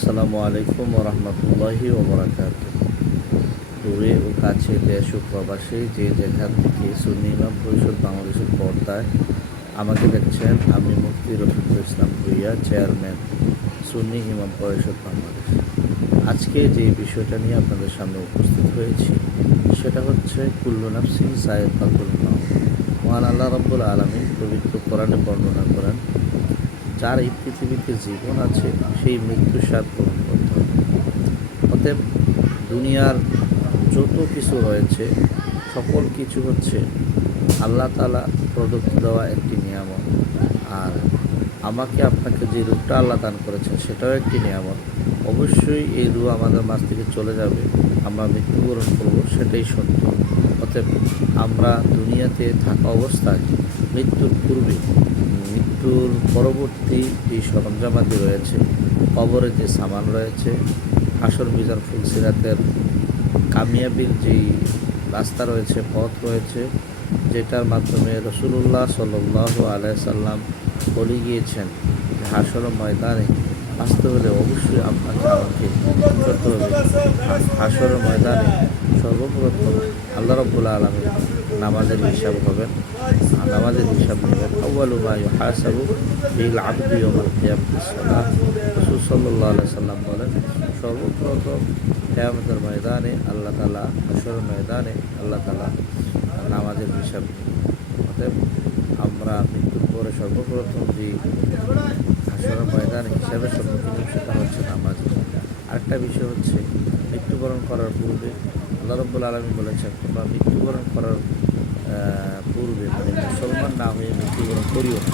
আসসালামু আলাইকুম রহমতুল্লাহি ওবরাকাতুহ। দূরে ও কাছে দেশ ও প্রবাসে যে যেখান থেকে সুন্নি ইমাম পরিষদ বাংলাদেশের পর্দায় আমাকে দেখছেন, আমি মুফতি রফিকুল ইসলাম ভুঁইয়া, চেয়ারম্যান সুন্নি ইমাম পরিষদ বাংলাদেশ। আজকে যে বিষয়টা নিয়ে আপনাদের সামনে উপস্থিত হয়েছি সেটা হচ্ছে কুল্লু নাফসিন যায়কাতুল মাউত। মহান আল্লাহ রাব্বুল আলামিন পবিত্র কোরআনে বর্ণনা করেন, যার এই পৃথিবীতে জীবন আছে সেই মৃত্যুর স্বাদ গ্রহণ করতে হবে। অতএব দুনিয়ার যত কিছু রয়েছে সকল কিছু হচ্ছে আল্লাহ তাআলা প্রদত্ত দেওয়া একটি নিয়ামত। আর আমাকে আপনাকে যে রূপটা আল্লাহ দান করেছেন সেটাও একটি নিয়ামত। অবশ্যই এই রূপ আমাদের মাঝ থেকে চলে যাবে, আমরা মৃত্যুবরণ করব, সেটাই সত্য। অতএব আমরা দুনিয়াতে থাকা অবস্থায় মৃত্যুর পূর্বে, মৃত্যুর পরবর্তী যে সরঞ্জামাদি রয়েছে, কবরের যে সামান রয়েছে, হাসর মিজান ফুলসিরাতের কামিয়াবির যেই রাস্তা রয়েছে, পথ রয়েছে, যেটার মাধ্যমে রসুলুল্লাহ সাল্লাল্লাহু আলাইহি সাল্লাম বলে গিয়েছেন যে হাসর ময়দানে আসতে হলে অবশ্যই আপনাকে আমাকে করতে হবে। হাসর ময়দানে সর্বপ্রথম আল্লাহ রাব্বুল আলামিন নামাজের হিসাব হবেন, নামাজের হিসাব নেবেন। আউয়ালু মা ইউহাসাবু বিল আবদু ইয়াউমাল কিয়ামাতিস সালাহ। রাসূল সাল্লাল্লাহু আলাইহি সাল্লাম বলেন, সর্বপ্রথম কিয়ামতের ময়দানে আল্লাহ তাআলা, হাসর ময়দানে আল্লাহ তাআলা নামাজের হিসাব নেবেন। অতএব আমরা মৃত্যুর পরে সর্বপ্রথম যে হাসর ময়দানে হিসাবের সম্মুখীন সেটা হচ্ছে নামাজ। আরেকটা বিষয় হচ্ছে মৃত্যুবরণ করার পূর্বে আল্লাহ রাব্বুল আলামিন বলেছেন, তোমরা মৃত্যুবরণ করার পূর্বে মানে মুসলমান না হয়ে মৃত্যুবরণ করিও না।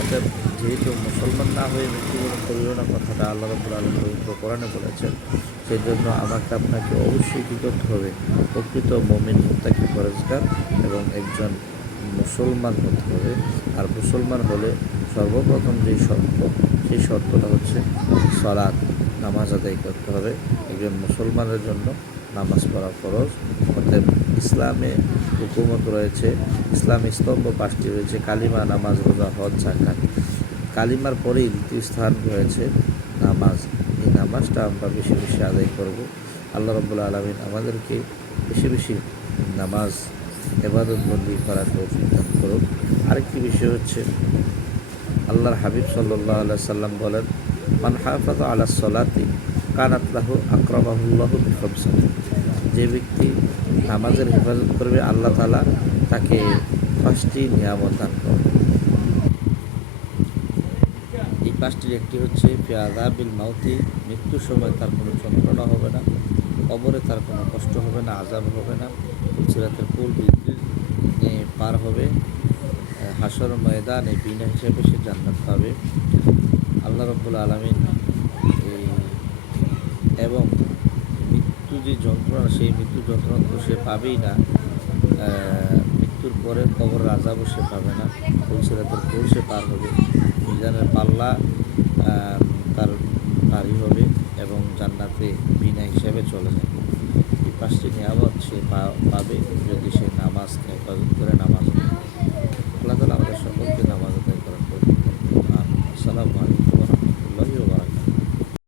অর্থাৎ যেহেতু মুসলমান না হয়ে মৃত্যুবরণ করিও না কথাটা আল্লাহ রাব্বুল আলামিন পবিত্র কোরআনে বলেছেন, সেই জন্য আমাকে আপনাকে অবশ্যই কী করতে হবে, প্রকৃত মুমিন মুত্তাকি পরেজগার এবং একজন মুসলমান হতে হবে। আর মুসলমান হলে সর্বপ্রথম যেই শর্ত, সেই শর্তটা হচ্ছে সালাত, নামাজ আদায় করতে হবে। একজন মুসলমানের জন্য নামাজ পড়া ফরজ। অর্থাৎ ইসলামে হুকুমত রয়েছে, ইসলামী স্তম্ভ 5টি রয়েছে: কালিমা, নামাজ, রোজা, হজ, যাকাত। কালিমার পরেই দ্বিতীয় স্থান রয়েছে নামাজ। এই নামাজটা আমরা বেশি বেশি আদায় করব। আল্লাহ রাব্বুল আলামিন আমাদেরকে বেশি বেশি নামাজ ইবাদত বন্দি করার তৌফিক দান করুন। আরেকটি বিষয় হচ্ছে আল্লাহর হাবিব সাল্লাল্লাহু আলাইহি সাল্লাম বলেন, মান হাফাযা আলা সলাতি কানাত লাহু আকরামাহুল্লাহু বিখামসাতিন। যে ব্যক্তি নামাজের হেফাজত করবে আল্লাহ তাআলা তাকে 5টি নিয়ামত দান করবে। এই 5টির একটি হচ্ছে ফি আযাবিল মাউতি, মৃত্যুর সময় তার কোনো যন্ত্রণা হবে না, কবরে তার কোনো কষ্ট হবে না, আযাব হবে না, সিরাতের পুল পার হবে, হাসর ময়দানে বিনা হিসেবে সে জান্নাত পাবে। আল্লাহ রাব্বুল আলামিন এবং মৃত্যু যে যন্ত্রণা, সেই মৃত্যু যন্ত্রণা তো সে পাবেই না, মৃত্যুর পরে কবরের আযাবও সে পাবে না, ফুলসিরাতের পুল সে পার হবে, মিজানের পাল্লা তার ভারী হবে এবং জান্নাতে বিনা হিসেবে চলে যাবে। এই 5টি নিয়ামত সে পাবে যদি সে নামাজকে হেফাজত করে নামাজ